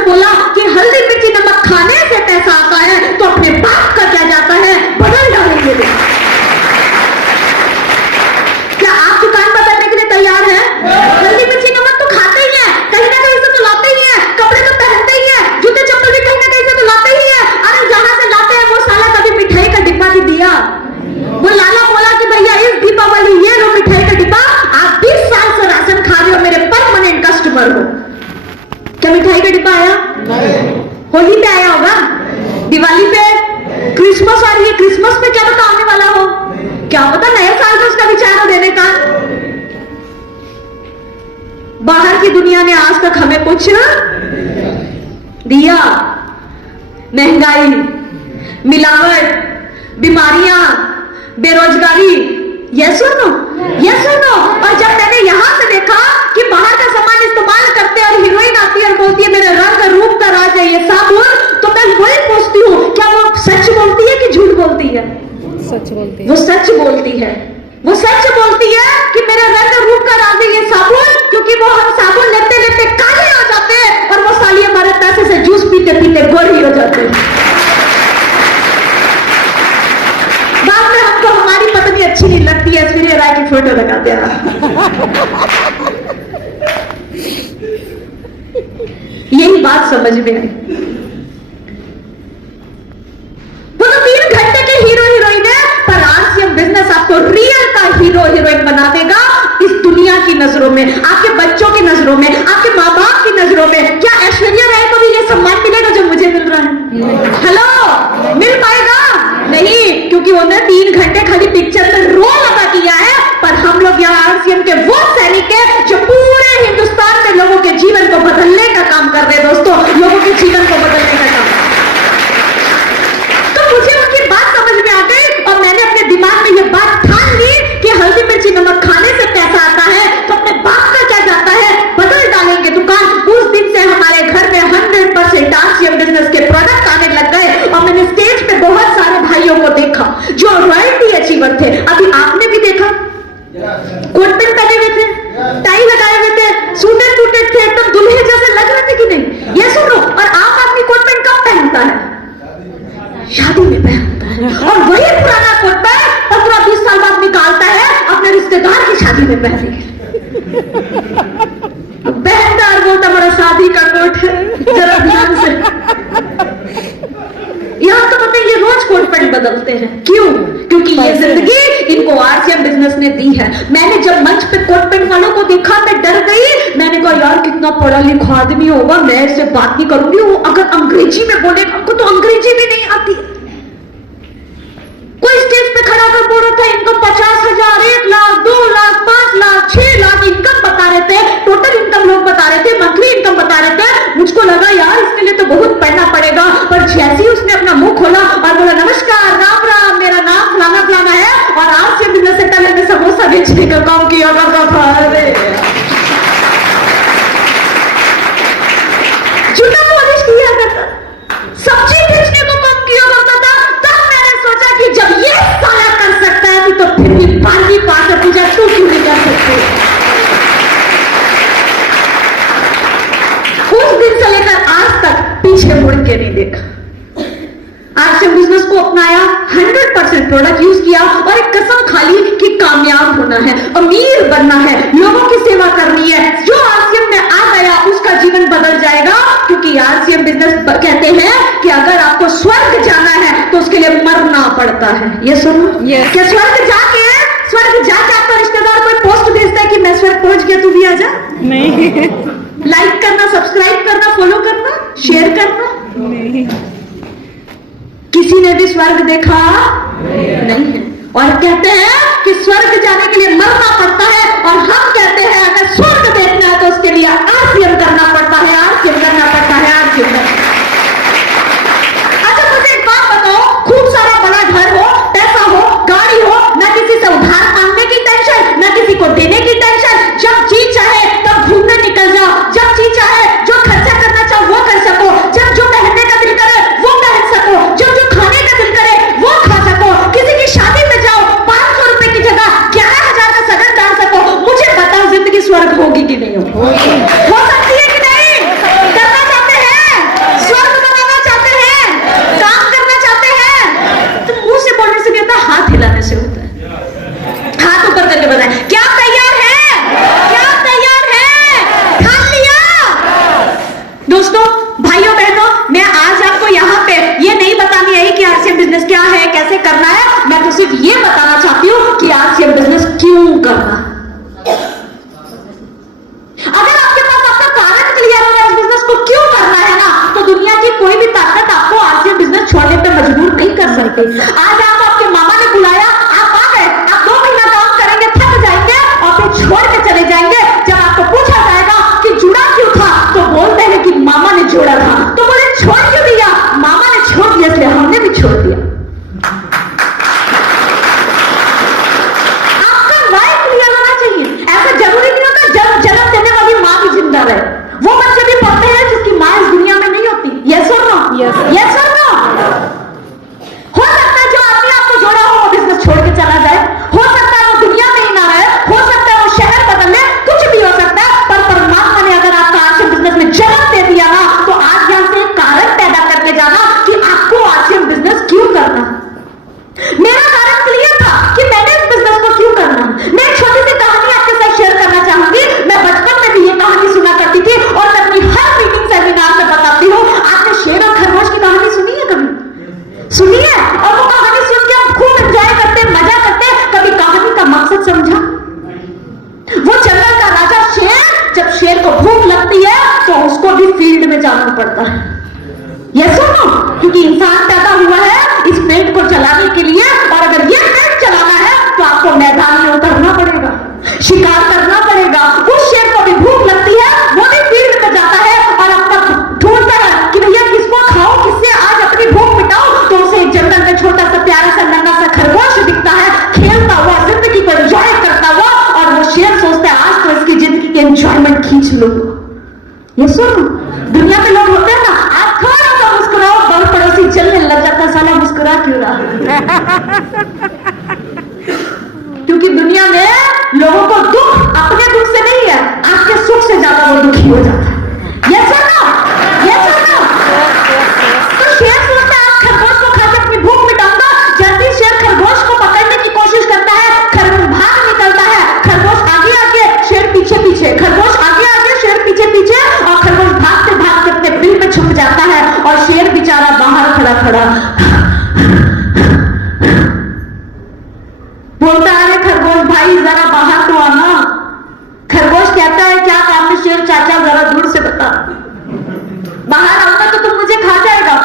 से बोला कि हल्दी मिर्ची नमक खाने से पैसा आता है, तो अपने बाप का क्या जाता है, बदल डालेंगे। क्या आप दुकान बदलने के लिए तैयार हैं? हल्दी मिर्ची नमक तो खाते ही हैं, कहीं ना कहीं से तो लाते ही हैं, कपड़े तो पहनते ही हैं, जूते चप्पल भी कहीं ना कहीं से तो लाते ही हैं। अरे जहां से लाते हैं वो साला कभी मिठाई का डिब्बा भी दिया? वो लाला बोला कि भैया इस दीपावली ये लो मिठाई का डिब्बा, आप 20 साल से राशन खा रहे हो, मेरे परमानेंट कस्टमर हो। क्या मिठाई का डिब्बा आया? होली पे आया होगा, दिवाली पे, क्रिसमस आ रही है, क्रिसमस पे क्या पता आने वाला हो, क्या पता नए साल में उसका विचार हो देने का। बाहर की दुनिया ने आज तक हमें कुछ दिया। महंगाई, मिलावट, बीमारियां, बेरोजगारी, यस और नो, यस और नो। और जब मैंने यहां से देखा कि बाहर का सामान इस्तेमाल करते और हीरोइन आती है और बोलती है मेरे रंग रूप का राज है ये साबुन, तो मैं वही पूछती हूँ क्या वो सच बोलती है कि झूठ बोलती है? सच बोलती है। वो सच बोलती है, वो सच बोलती है कि मेरा रंग रूप का राज है ये साबुन, क्योंकि वो हम साबुन लेते लेते काले हो जाते हैं और वो साली हमारे पैसे से जूस पीते पीते गोरी हो जाते हैं। बाद में हमको हमारी पत्नी अच्छी नहीं लगती है, ऐश्वर्या राय की फोटो लगाते हैं। यही बात समझ में आई। वो तो 3 घंटे के हीरो हीरोइन है, पर आरसीएम बिजनेस आपको रियल का हीरो हीरोइन बना देगा इस दुनिया की नजरों में, आपके बच्चों की नजरों में, आपके माँ बाप की नजरों में। क्या ऐश्वर्या राय को भी ये सम्मान मिलेगा जो मुझे मिल रहा है? हेलो, मिल पाएगा? नहीं, क्योंकि उन्होंने 3 घंटे खाली पिक्चर में रोल अदा किया है। पर हम लोग यहाँ आरसीएम के वो सैनिक है जो पूरे हिंदुस्तान में लोगों के जीवन को बदलने का काम कर रहे हैं। दोस्तों, लोगों के जीवन को बदलने का काम। तो मुझे उनकी बात समझ में आ गई और मैंने अपने दिमाग में ये बात ठान ली कि हल्दी मिर्ची नमक खाने से पैसा आता है, तो अपने बाप का क्या जाता है, बदल डालेंगे दुकान। उस दिन से हमारे घर में 100% आरसीएम बिजनेस के प्रोडक्ट आने लग गए और मैंने स्टेज पे बहुत सारे भाइयों को देखा जो रॉयल्टी अचीवर थे। अभी आपने भी देखा, कोट पैंट पहने हुए थे, टाई लगाए हुए थे, सूटेड सूटेड थे, एकदम दूल्हे जैसे लग रहे थे कि नहीं? ये सुनो, और आम आदमी कोट पैंट कब पहनता है? शादी में पहनता है। और वही पुराना कोट पैंट 15-20 साल बाद निकालता है अपने रिश्तेदार की शादी में पहनने के लिए। पहनता और बोलता मेरा शादी का कोट है, जरा ध्यान से। यहाँ तो पता है ये रोज कोट पैंट बदलते हैं। क्यों? क्योंकि ये जिंदगी इनको आरसीएम बिजनेस ने दी है। मैंने जब मंच पे कोट पैंट वालों को देखा मैं डर गई। मैंने कहा यार कितना पढ़ा लिखा आदमी होगा, मैं इससे बात नहीं करूंगी। वो अगर अंग्रेजी में बोले, हमको तो अंग्रेजी भी नहीं आती। कोई स्टेज पे खड़ा कर बोल रहा था इनकम 50,000, 1 लाख, 2 लाख, 5 लाख, 6 लाख इनकम बता रहे थे, टोटल इनकम लोग बता रहे थे, मंथली इनकम बता रहे थे। मुझको लगा यार इसके लिए तो बहुत पढ़ना पड़ेगा। पर जैसे ही उसने अपना मुंह खोला और बोला नमस्कार, राम राम, मेरा नाम फलाना फलाना है और आज से बिजनेस से पहले मैं समोसा बेचने का काम किया करता था। अरे झूठा पॉलिश किया करता, सब्जी बेचने का काम किया करता था। तब मैंने सोचा कि जब ये साला कर सकता है तो फिर भी 12वीं पास पूजा तू क्यों नहीं कर सकती? उस दिन से लेकर आज तक पीछे मुड़ के नहीं देखा। आरसीएम बिजनेस को अपनाया, 100% प्रोडक्ट यूज किया और एक कसम खा ली कि कामयाब होना है, अमीर बनना है, लोगों की सेवा करनी है। जो आरसीएम में आ गया उसका जीवन बदल जाएगा, क्योंकि आरसीएम बिजनेस कहते हैं कि अगर आपको स्वर्ग जाना है तो उसके लिए मरना पड़ता है। ये सुनो, क्या स्वर्ग जाके आपका रिश्तेदार कोई पोस्ट भेजता है कि मैं स्वर्ग पहुंच गया तू भी आ जा? नहीं। लाइक करना, सब्सक्राइब करना, फॉलो करना, शेयर करना। नहीं। किसी ने भी स्वर्ग देखा नहीं है। और कहते हैं कि स्वर्ग जाने के लिए मरना पड़ता है, और हम कहते हैं अगर स्वर्ग देखना है तो उसके लिए आरसीएम करना पड़ता है, आरसीएम करना पड़ता है, आरसीएम करना। अच्छा मुझे एक बात बताओ, खूब सारा बड़ा घर हो, पैसा हो, गाड़ी हो, ना किसी से उधार मांगने की टेंशन, ना किसी को देने की टेंशन। जब जी चाहे तब घूमने निकल जाओ, जब जी चाहे जो खर्चा करना चाहो वो कर सको, जब जो पहनने का दिल करे वो पहन सको, जब जो खाने का दिल करे वो खा सको। किसी की शादी में जाओ, 500 रुपए की जगह 11,000 का सगन डाल सको। मुझे बताओ जिंदगी स्वर्ग होगी कि नहीं होगी? हो सकती है कि नहीं? करना चाहते हैं? करना है, मैं तो सिर्फ ये बताना चाहती हूं कि आरसीएम बिजनेस क्यों करना। अगर आपके पास आपका कारण क्लियर है इस बिजनेस को क्यों करना है ना, तो दुनिया की कोई भी ताकत आपको आरसीएम बिजनेस छोड़ने पे मजबूर नहीं कर सकती। आज आपके मामा ने बुलाया, आप आ गए, आप 2 महीना काम करेंगे, थक जाएंगे और फिर छोड़ के चले जाएंगे। जब आपको पूछा जाएगा कि जुड़ा क्यों था, तो बोलते हैं कि मामा ने जोड़ा था। तो बोले छोड़ क्यों दिया? मामा ने छोड़ दिया इसलिए हमने भी छोड़ दिया। आपका वाई क्लियर होना चाहिए। ऐसा जरूरी नहीं होता जन्म देने वाली मां भी जिंदा रहे। वो बच्चे भी पढ़ते हैं जिसकी मां इस दुनिया में नहीं होती। यस और नो? यस और नो? हो सकता है जो आदमी आपको जोड़ा हो वो बिजनेस छोड़ के चला जाए, हो सकता है वो दुनिया में ही ना रहे, हो सकता है वो शहर बदल ले, कुछ भी हो सकता है, पर परमात्मा ने अगर आपका आरसीएम बिजनेस में जन्म दे दिया ना, तो आज यहां से एक कारण पैदा करके जाना कि आपको आरसीएम बिजनेस क्यों करना। मेरा कारण क्लियर था कि मैंने इस बिजनेस को क्यों करना। मैं एक छोटी सी कहानी आपके साथ शेयर करना चाहूंगी। मैं बचपन में भी ये कहानी सुना करती थी और मैं अपनी हर मीटिंग सेमिनार में बताती हूँ। आपने शेर और खरगोश की कहानी सुनी है कभी? सुनी है? और वो कहानी सुन के आप खूब एंजॉय करते, मजा करते। कभी कहानी का मकसद समझा? वो जंगल का राजा शेर, जब शेर को भूख लगती है तो उसको भी फील्ड में जाना पड़ता है। ये सुनो, क्योंकि इंसान पैदा हुआ है इस पेट को चलाने के लिए, और अगर ये पेट चलाना है तो आपको मैदान में उतरना पड़ेगा, शिकार करना पड़ेगा। उस शेर को भी भूख लगती है, वो भी फील्ड में जाता है और अपना ढूंढता है कि भैया किसको खाओ, किससे आज अपनी भूख मिटाओ। तो उसे जंगल में छोटा सा प्यारा सा नन्हा सा खरगोश दिखता है, खेलता हुआ, जिंदगी को एंजॉय करता हुआ, और वो शेर सोचता है आज तो इसकी जिंदगी की एंजॉयमेंट खींच लो। ये सुनो, दुनिया में लोग होते हैं ना, आप थोड़ा सा मुस्कुराओ, बड़ पड़ोसी चलने लग जाता, साला मुस्कुरा क्यों रहा? क्योंकि दुनिया में लोगों को दुख अपने दुख से नहीं है, आपके सुख से ज्यादा वो दुखी हो जाता है। ये सुनो, ये सुनो। तो शेर सोचता है आज खरगोश को खा के अपनी भूख मिटाऊंगा। जल्दी शेर खरगोश को पकड़ने की कोशिश करता है, खरगोश भाग निकलता है, खरगोश आगे आगे, शेर पीछे पीछे, खरगोश आगे आगे, शेर पीछे पीछे, और खरगोश भागते भागते अपने बिल में छुप जाता है, और शेर बेचारा बाहर खड़ा खड़ा बोलता है, खरगोश भाई जरा बाहर तो आना। खरगोश कहता है क्या काम है शेर चाचा, जरा दूर से बता, बाहर आऊंगा तो तुम मुझे खा जाएगा।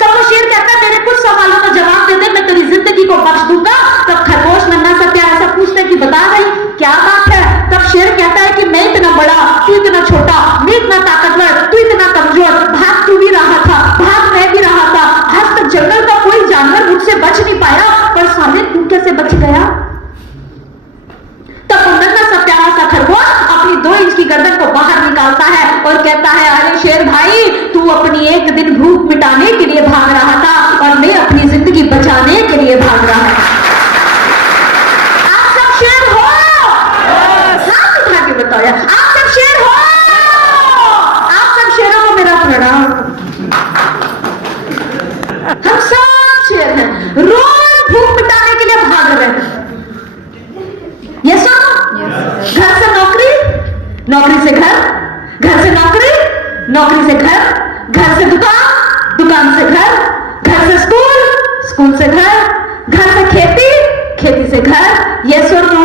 तब वो शेर कहता है मेरे कुछ सवालों का जवाब दे दे, मैं तेरी जिंदगी को बख्श दूंगा। तब खरगोश नन्हा सा प्यारा सा पूछता है कि बता रही क्या बात है। तब शेर कहता है कि मैं इतना बड़ा, तू इतना छोटा, मैं इतना ताकतवर, तू इतना कमजोर, भाग तू भी रहा था, भाग मैं भी रहा था, आज तक जंगल का कोई जानवर मुझसे बच नहीं पाया, पर सामने तू कैसे बच गया। तब नन्हा सा प्यारा सा खरगोश अपनी 2 इंच की गर्दन को बाहर निकालता है और कहता है अरे शेर भाई, तू अपनी एक दिन भूख मिटाने के लिए भाग रहा था और मैं अपनी जिंदगी बचाने के लिए भाग रहा था। आप सब शेर हो? हाथ उठा के बताओ यार, आप सब शेर हो? आप सब शेरों को मेरा प्रणाम। हम सब शेर हैं, रोज भूख मिटाने के लिए भाग रहे हैं। ये सुनो, घर से नौकरी, नौकरी से घर, घर से नौकरी, नौकरी से घर, घर से दुकान, दुकान से घर, घर से स्कूल, स्कूल से घर, घर से खेती, खेती से घर। ये सुनो,